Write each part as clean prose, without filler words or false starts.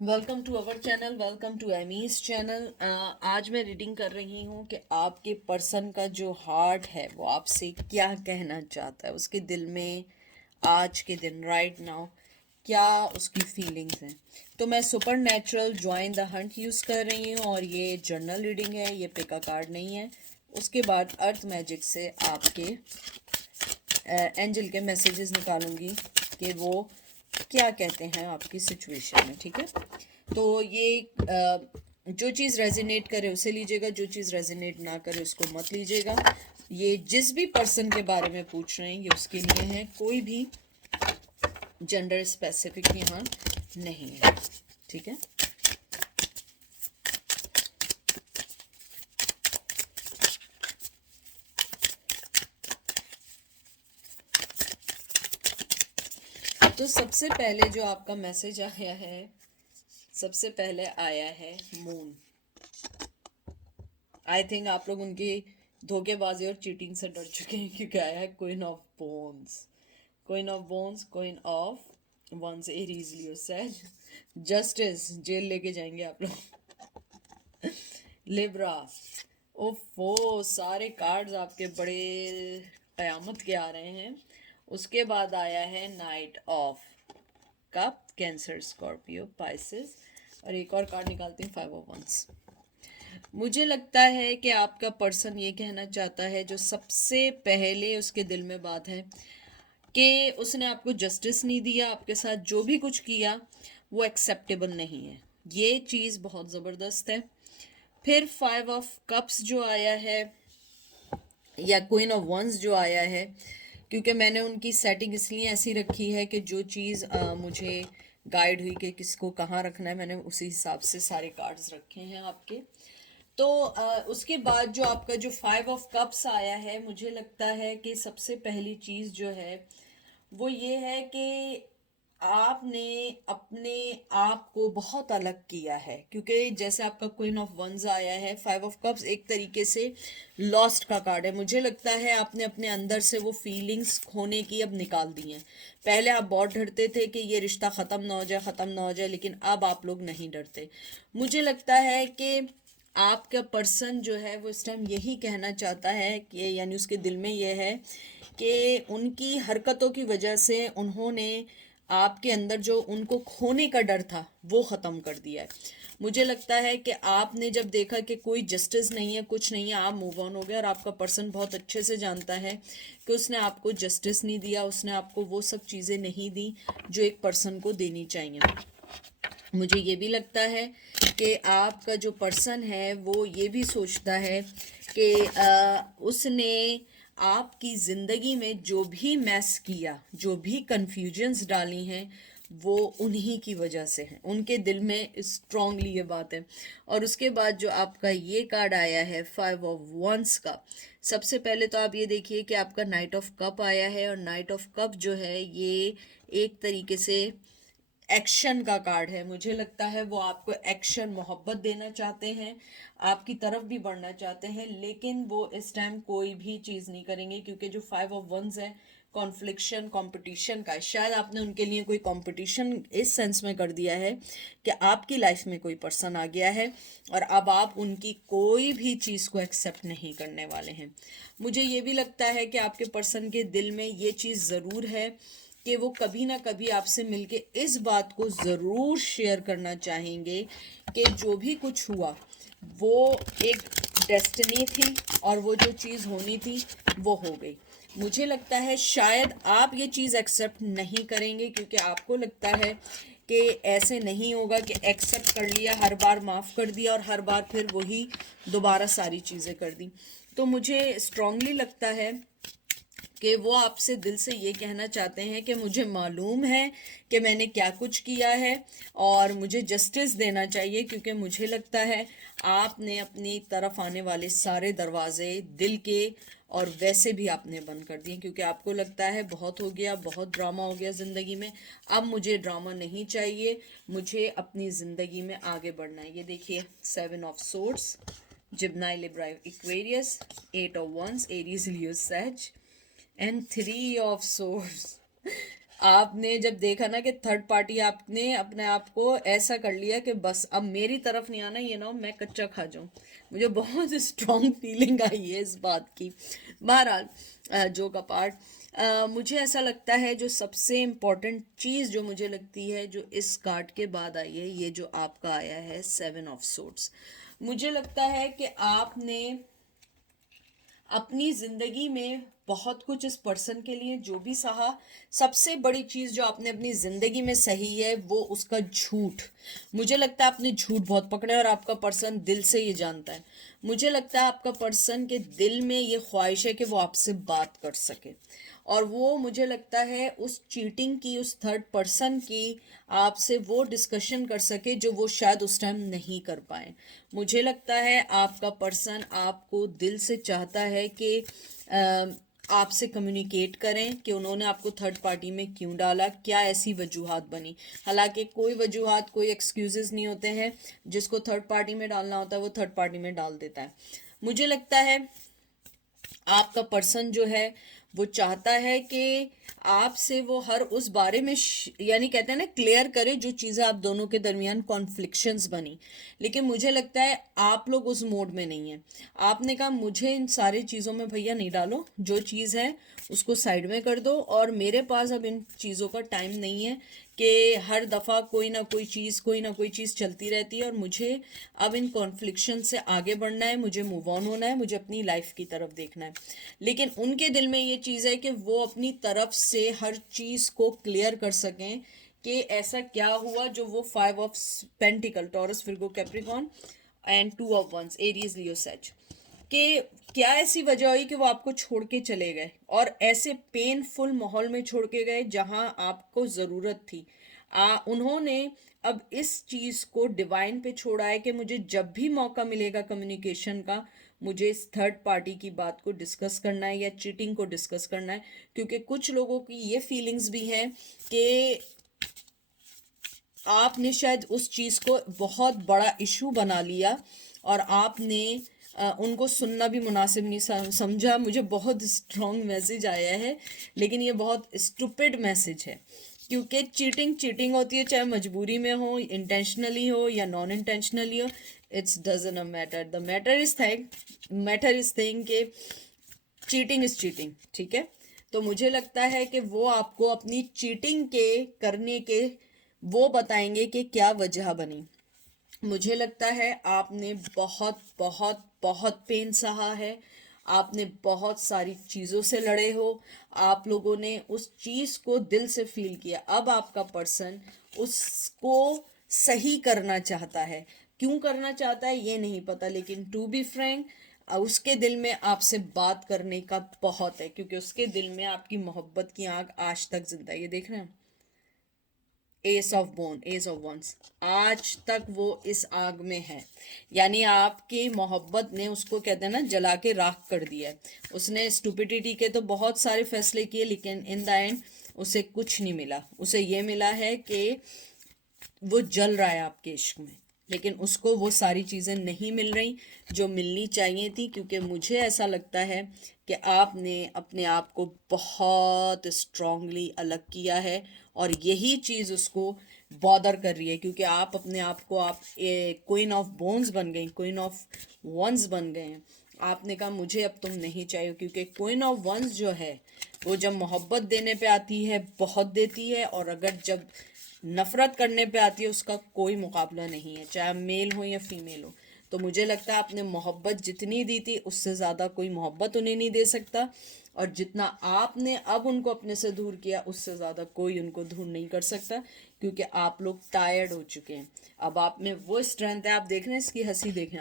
Welcome to our channel, welcome to Amy's channel. आज मैं reading कर रही हूँ कि आपके पर्सन का जो हार्ट है वो आपसे क्या कहना चाहता है, उसके दिल में आज के दिन राइट नाउ क्या उसकी फीलिंग्स हैं। तो मैं super natural join the Hunt use कर रही हूँ और ये जर्नल रीडिंग है, ये पिका कार्ड नहीं है। उसके बाद अर्थ मैजिक से आपके एंजल के मैसेजेस निकालूंगी कि वो क्या कहते हैं आपकी सिचुएशन में। ठीक है, तो ये जो चीज़ रेजिनेट करे उसे लीजिएगा, जो चीज़ रेजिनेट ना करे उसको मत लीजिएगा। ये जिस भी पर्सन के बारे में पूछ रहे हैं ये उसके लिए है, कोई भी जेंडर स्पेसिफिक यहाँ नहीं है। ठीक है, तो सबसे पहले जो आपका मैसेज आया है, सबसे पहले आया है मून। आई थिंक आप लोग उनकी धोखेबाजी और चीटिंग से डर चुके हैं क्योंकि आया है queen of bones. Queen of bones, queen of wands, Aries, Leo, Sag, justice, jail लेके जाएंगे आप लोग, लिब्रा। ओफो, सारे कार्ड्स आपके बड़े कयामत के आ रहे हैं। उसके बाद आया है night of cup, cancer, Scorpio, Pisces. और एक और कार्ड निकालती हूँ, फाइव ऑफ वंस। मुझे लगता है कि आपका पर्सन ये कहना चाहता है, जो सबसे पहले उसके दिल में बात है कि उसने आपको जस्टिस नहीं दिया, आपके साथ जो भी कुछ किया वो एक्सेप्टेबल नहीं है। ये चीज़ बहुत ज़बरदस्त है। फिर फाइव ऑफ कप्स जो आया है या क्वीन ऑफ वंस जो आया है, क्योंकि मैंने उनकी सेटिंग इसलिए ऐसी रखी है कि जो चीज़ मुझे गाइड हुई कि किसको कहाँ रखना है, मैंने उसी हिसाब से सारे कार्ड्स रखे हैं आपके। तो उसके बाद जो आपका जो फाइव ऑफ कप्स आया है, मुझे लगता है कि सबसे पहली चीज़ जो है वो ये है कि आपने अपने आप को बहुत अलग किया है। क्योंकि जैसे आपका क्वीन ऑफ वंस आया है, फाइव ऑफ कप्स एक तरीके से लॉस्ट का कार्ड है। मुझे लगता है आपने अपने अंदर से वो फीलिंग्स खोने की अब निकाल दी हैं। पहले आप बहुत डरते थे कि ये रिश्ता ख़त्म ना हो जाए, ख़त्म ना हो जाए, लेकिन अब आप लोग नहीं डरते। मुझे लगता है कि आपका पर्सन जो है वो इस टाइम यही कहना चाहता है कि, यानी उसके दिल में ये है कि उनकी हरकतों की वजह से उन्होंने आपके अंदर जो उनको खोने का डर था वो ख़त्म कर दिया है। मुझे लगता है कि आपने जब देखा कि कोई जस्टिस नहीं है, कुछ नहीं है, आप मूव ऑन हो गए। और आपका पर्सन बहुत अच्छे से जानता है कि उसने आपको जस्टिस नहीं दिया, उसने आपको वो सब चीज़ें नहीं दी जो एक पर्सन को देनी चाहिए। मुझे ये भी लगता है कि आपका जो पर्सन है वो ये भी सोचता है कि उसने आपकी ज़िंदगी में जो भी मैस किया, जो भी कन्फ्यूजन्स डाली हैं, वो उन्हीं की वजह से है। उनके दिल में स्ट्रांगली ये बात है। और उसके बाद जो आपका ये कार्ड आया है फाइव ऑफ वंस का, सबसे पहले तो आप ये देखिए कि आपका नाइट ऑफ कप आया है। और नाइट ऑफ कप जो है ये एक तरीके से एक्शन का कार्ड है। मुझे लगता है वो आपको एक्शन, मोहब्बत देना चाहते हैं, आपकी तरफ भी बढ़ना चाहते हैं, लेकिन वो इस टाइम कोई भी चीज़ नहीं करेंगे। क्योंकि जो फाइव ऑफ वंस है कॉन्फ्लिक्शन, कंपटीशन का है। शायद आपने उनके लिए कोई कंपटीशन इस सेंस में कर दिया है कि आपकी लाइफ में कोई पर्सन आ गया है और अब आप उनकी कोई भी चीज़ को एक्सेप्ट नहीं करने वाले हैं। मुझे ये भी लगता है कि आपके पर्सन के दिल में ये चीज़ ज़रूर है कि वो कभी ना कभी आपसे मिलके इस बात को ज़रूर शेयर करना चाहेंगे कि जो भी कुछ हुआ वो एक डेस्टिनी थी और वो जो चीज़ होनी थी वो हो गई। मुझे लगता है शायद आप ये चीज़ एक्सेप्ट नहीं करेंगे, क्योंकि आपको लगता है कि ऐसे नहीं होगा कि एक्सेप्ट कर लिया, हर बार माफ़ कर दिया और हर बार फिर वही दोबारा सारी चीज़ें कर दी। तो मुझे स्ट्रांगली लगता है कि वो आपसे दिल से ये कहना चाहते हैं कि मुझे मालूम है कि मैंने क्या कुछ किया है और मुझे जस्टिस देना चाहिए। क्योंकि मुझे लगता है आपने अपनी तरफ आने वाले सारे दरवाजे दिल के और वैसे भी आपने बंद कर दिए, क्योंकि आपको लगता है बहुत हो गया, बहुत ड्रामा हो गया ज़िंदगी में, अब मुझे ड्रामा नहीं चाहिए, मुझे अपनी ज़िंदगी में आगे बढ़ना है। ये देखिए, seven of swords, Gemini, Libra, Aquarius, eight of wands, Aries, Leo, Sag, and three of swords. आपने जब देखा ना कि थर्ड पार्टी, आपने अपने आप को ऐसा कर लिया कि बस अब मेरी तरफ नहीं आना, ये ना हो मैं कच्चा खा जाऊं। मुझे बहुत स्ट्रॉन्ग फीलिंग आई है इस बात की। बहरहाल जोक अपार्ट, मुझे ऐसा लगता है जो सबसे इम्पोर्टेंट चीज़ जो मुझे लगती है जो इस कार्ड के बाद आई है, ये जो आपका आया है 7 ऑफ सोर्ड्स, मुझे लगता है कि आपने अपनी जिंदगी में बहुत कुछ इस पर्सन के लिए जो भी सहा, सबसे बड़ी चीज जो आपने अपनी जिंदगी में सही है वो उसका झूठ। मुझे लगता है आपने झूठ बहुत पकड़ा है और आपका पर्सन दिल से ये जानता है। मुझे लगता है आपका पर्सन के दिल में ये ख्वाहिश है कि वो आपसे बात कर सके, और वो मुझे लगता है उस चीटिंग की, उस थर्ड पर्सन की आपसे वो डिस्कशन कर सके जो वो शायद उस टाइम नहीं कर पाए। मुझे लगता है आपका पर्सन आपको दिल से चाहता है कि आपसे कम्युनिकेट करें कि उन्होंने आपको थर्ड पार्टी में क्यों डाला, क्या ऐसी वजूहात बनी। हालांकि कोई वजूहात, कोई एक्सक्यूजेस नहीं होते हैं। जिसको थर्ड पार्टी में डालना होता है वो थर्ड पार्टी में डाल देता है। मुझे लगता है आपका पर्सन जो है वो चाहता है कि आपसे वो हर उस बारे में यानी कहते हैं ना क्लियर करे जो चीज़ें आप दोनों के दरमियान कॉन्फ्लिक्शंस बनी। लेकिन मुझे लगता है आप लोग उस मोड में नहीं है। आपने कहा मुझे इन सारी चीज़ों में भैया नहीं डालो, जो चीज़ है उसको साइड में कर दो, और मेरे पास अब इन चीज़ों का टाइम नहीं है कि हर दफ़ा कोई ना कोई चीज़ चलती रहती है, और मुझे अब इन कॉन्फ्लिक्शन से आगे बढ़ना है, मुझे मूव ऑन होना है, मुझे अपनी लाइफ की तरफ देखना है। लेकिन उनके दिल में ये चीज़ है कि वो अपनी तरफ से हर चीज़ को क्लियर कर सकें कि ऐसा क्या हुआ जो वो 5 of pentacle, Taurus, Virgo, Capricorn and 2 of wands, Aries, Leo, सेज, कि क्या ऐसी वजह हुई कि वो आपको छोड़ के चले गए, और ऐसे पेनफुल माहौल में छोड़ के गए जहां आपको ज़रूरत थी। उन्होंने अब इस चीज़ को डिवाइन पे छोड़ा है कि मुझे जब भी मौका मिलेगा कम्युनिकेशन का, मुझे इस थर्ड पार्टी की बात को डिस्कस करना है या चीटिंग को डिस्कस करना है। क्योंकि कुछ लोगों की ये फीलिंग्स भी हैं कि आपने शायद उस चीज़ को बहुत बड़ा इशू बना लिया और आपने उनको सुनना भी मुनासिब नहीं समझा। मुझे बहुत स्ट्रॉन्ग मैसेज आया है, लेकिन ये बहुत स्टूपिड मैसेज है, क्योंकि चीटिंग चीटिंग होती है, चाहे मजबूरी में हो, इंटेंशनली हो या नॉन इंटेंशनली हो। It's doesn't matter, the matter is thing के चीटिंग इज चीटिंग, ठीक है। तो मुझे लगता है कि वो आपको अपनी चीटिंग के करने के वो बताएंगे कि क्या वजह बनी। मुझे लगता है आपने बहुत बहुत बहुत पेन सहा है, आपने बहुत सारी चीज़ों से लड़े हो, आप लोगों ने उस चीज़ को दिल से फील किया। अब आपका पर्सन उसको सही करना चाहता है। क्यों करना चाहता है ये नहीं पता, लेकिन टू बी फ्रैंक उसके दिल में आपसे बात करने का बहुत है, क्योंकि उसके दिल में आपकी मोहब्बत की आग आज तक जिंदा है। ये देख रहे हैं, एस ऑफ वंस, आज तक वो इस आग में है। यानी आपकी मोहब्बत ने उसको कहते हैं ना जला के राख कर दिया है। उसने स्टुपिडिटी के तो बहुत सारे फैसले किए, लेकिन इन द एंड उसे कुछ नहीं मिला। उसे ये मिला है कि वो जल रहा है आपके इश्क में, लेकिन उसको वो सारी चीज़ें नहीं मिल रही जो मिलनी चाहिए थी। क्योंकि मुझे ऐसा लगता है कि आपने अपने आप को बहुत स्ट्रांगली अलग किया है, और यही चीज़ उसको बॉदर कर रही है, क्योंकि आप अपने आप को आप क्वीन ऑफ बोन्स बन गई, क्वीन ऑफ वंस बन गए हैं। आपने कहा मुझे अब तुम नहीं चाहिए, क्योंकि क्वीन ऑफ वंस जो है वो जब मोहब्बत देने पे आती है बहुत देती है, और अगर जब नफरत करने पे आती है उसका कोई मुकाबला नहीं है, चाहे मेल हो या फीमेल हो। तो मुझे लगता है आपने मोहब्बत जितनी दी थी उससे ज़्यादा कोई मोहब्बत उन्हें नहीं दे सकता, और जितना आपने अब उनको अपने से दूर किया उससे ज़्यादा कोई उनको दूर नहीं कर सकता, क्योंकि आप लोग टायर्ड हो चुके हैं। अब आप में वो स्ट्रेंथ है, आप देख रहे हैं इसकी हंसी देखें,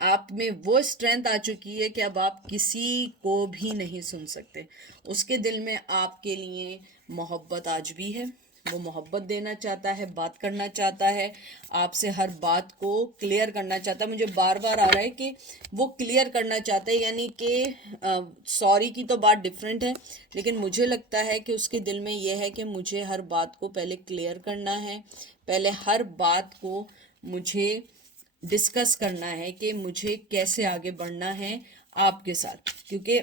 आप में वो स्ट्रेंथ आ चुकी है कि अब आप किसी को भी नहीं सुन सकते। उसके दिल में आपके लिए मोहब्बत आज भी है, वो मोहब्बत देना चाहता है, बात करना चाहता है, आपसे हर बात को क्लियर करना चाहता है। मुझे बार बार आ रहा है कि वो क्लियर करना चाहता है, यानी कि सॉरी की तो बात डिफरेंट है, लेकिन मुझे लगता है कि उसके दिल में ये है कि मुझे हर बात को पहले क्लियर करना है, पहले हर बात को मुझे डिस्कस करना है कि मुझे कैसे आगे बढ़ना है आपके साथ। क्योंकि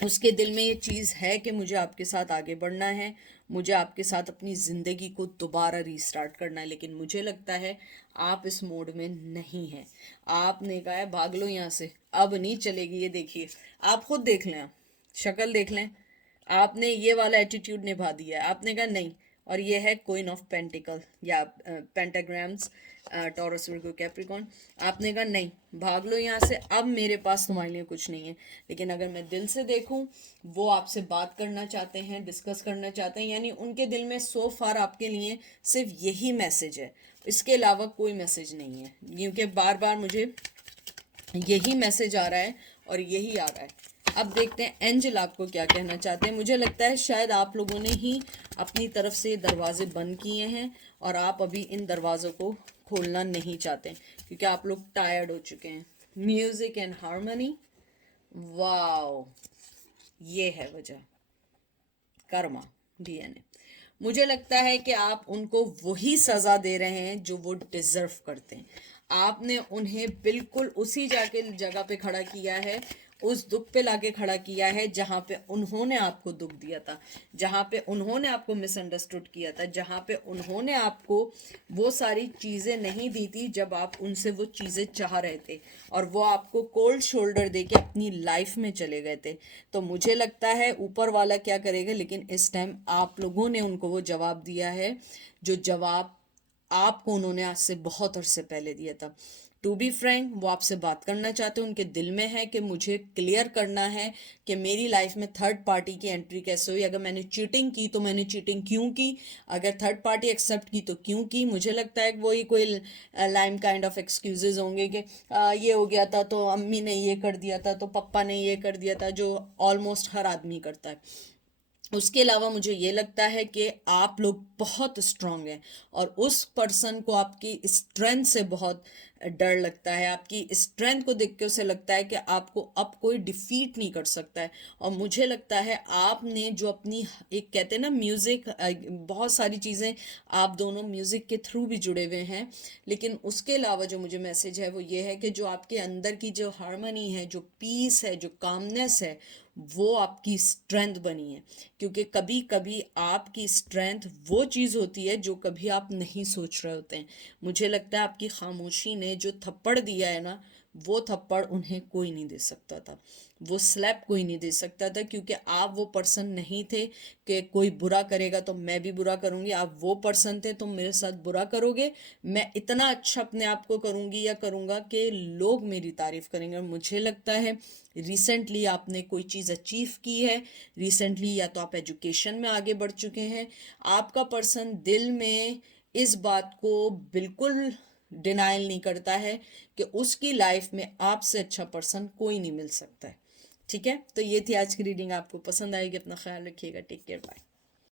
उसके दिल में ये चीज़ है कि मुझे आपके साथ आगे बढ़ना है, मुझे आपके साथ अपनी ज़िंदगी को दोबारा रीस्टार्ट करना है, लेकिन मुझे लगता है आप इस मोड में नहीं हैं। आपने कहा है भाग लो यहाँ से, अब नहीं चलेगी। ये देखिए, आप खुद देख लें, आप शक्ल देख लें, आपने ये वाला एटीट्यूड निभा दिया है, आपने कहा नहीं। और ये है क्वीन ऑफ पेंटिकल या पेंटाग्राम्स, टॉरस वर्गो कैप्रिकॉर्न। आपने कहा नहीं, भाग लो यहाँ से, अब मेरे पास तुम्हारे लिए कुछ नहीं है। लेकिन अगर मैं दिल से देखूं, वो आपसे बात करना चाहते हैं, डिस्कस करना चाहते हैं, यानी उनके दिल में सो फार आपके लिए सिर्फ यही मैसेज है, इसके अलावा कोई मैसेज नहीं है। क्योंकि बार बार मुझे यही मैसेज आ रहा है और यही आ रहा है। अब देखते हैं एंजल आपको क्या कहना चाहते हैं। मुझे लगता है शायद आप लोगों ने ही अपनी तरफ से दरवाजे बंद किए हैं और आप अभी इन दरवाज़ों को खोलना नहीं चाहते क्योंकि आप लोग टायर्ड हो चुके हैं। म्यूजिक एंड हार्मनी, वाओ, ये है वजह, कर्मा, डीएनए। मुझे लगता है कि आप उनको वही सजा दे रहे हैं जो वो डिजर्व करते हैं। आपने उन्हें बिल्कुल उसी जाके जगह पे खड़ा किया है, उस दुख पे लाके खड़ा किया है जहाँ पे उन्होंने आपको दुख दिया था, जहाँ पे उन्होंने आपको मिसअंडरस्टूड किया था, जहाँ पे उन्होंने आपको वो सारी चीज़ें नहीं दी थी जब आप उनसे वो चीज़ें चाह रहे थे, और वो आपको कोल्ड शोल्डर दे के अपनी लाइफ में चले गए थे। तो मुझे लगता है ऊपर वाला क्या करेगा, लेकिन इस टाइम आप लोगों ने उनको वो जवाब दिया है जो जवाब आपको उन्होंने आज से बहुत अरसे पहले दिया था। टू बी फ्रैंक, वो आपसे बात करना चाहते हैं, उनके दिल में है कि मुझे क्लियर करना है कि मेरी लाइफ में थर्ड पार्टी की एंट्री कैसे हुई, अगर मैंने चीटिंग की तो मैंने चीटिंग क्यों की, अगर थर्ड पार्टी एक्सेप्ट की तो क्यों की। मुझे लगता है कि वही कोई लाइम काइंड ऑफ एक्सक्यूजेज होंगे कि ये हो गया था तो अम्मी ने ये कर दिया था तो पापा ने ये कर दिया था, जो ऑलमोस्ट हर आदमी करता है। उसके अलावा मुझे ये लगता है कि आप लोग बहुत स्ट्रांग हैं और उस पर्सन को आपकी स्ट्रेंथ से बहुत डर लगता है, आपकी स्ट्रेंथ को देख के उसे लगता है कि आपको अब कोई डिफीट नहीं कर सकता है। और मुझे लगता है आपने जो अपनी एक कहते हैं ना म्यूज़िक, बहुत सारी चीज़ें आप दोनों म्यूज़िक के थ्रू भी जुड़े हुए हैं, लेकिन उसके अलावा जो मुझे मैसेज है वो ये है कि जो आपके अंदर की जो हार्मनी है, जो पीस है, जो कामनेस है, वो आपकी स्ट्रेंथ बनी है। क्योंकि कभी कभी आपकी स्ट्रेंथ वो चीज़ होती है जो कभी आप नहीं सोच रहे होते हैं। मुझे लगता है आपकी खामोशी ने जो थप्पड़ दिया है ना, वो थप्पड़ उन्हें कोई नहीं दे सकता था, वो स्लैप कोई नहीं दे सकता था, क्योंकि आप वो पर्सन नहीं थे कि कोई बुरा करेगा तो मैं भी बुरा करूँगी। आप वो पर्सन थे, तुम मेरे साथ बुरा करोगे, मैं इतना अच्छा अपने आप को करूँगी या करूँगा कि लोग मेरी तारीफ़ करेंगे। और मुझे लगता है रिसेंटली आपने कोई चीज़ अचीव की है, रिसेंटली या तो आप एजुकेशन में आगे बढ़ चुके हैं, आपका पर्सन दिल में इस बात को बिल्कुल डिनाइल नहीं करता है कि उसकी लाइफ में आपसे अच्छा पर्सन कोई नहीं मिल सकता है। ठीक है, तो ये थी आज की रीडिंग, आपको पसंद आएगी, अपना ख्याल रखिएगा, टेक केयर, बाय।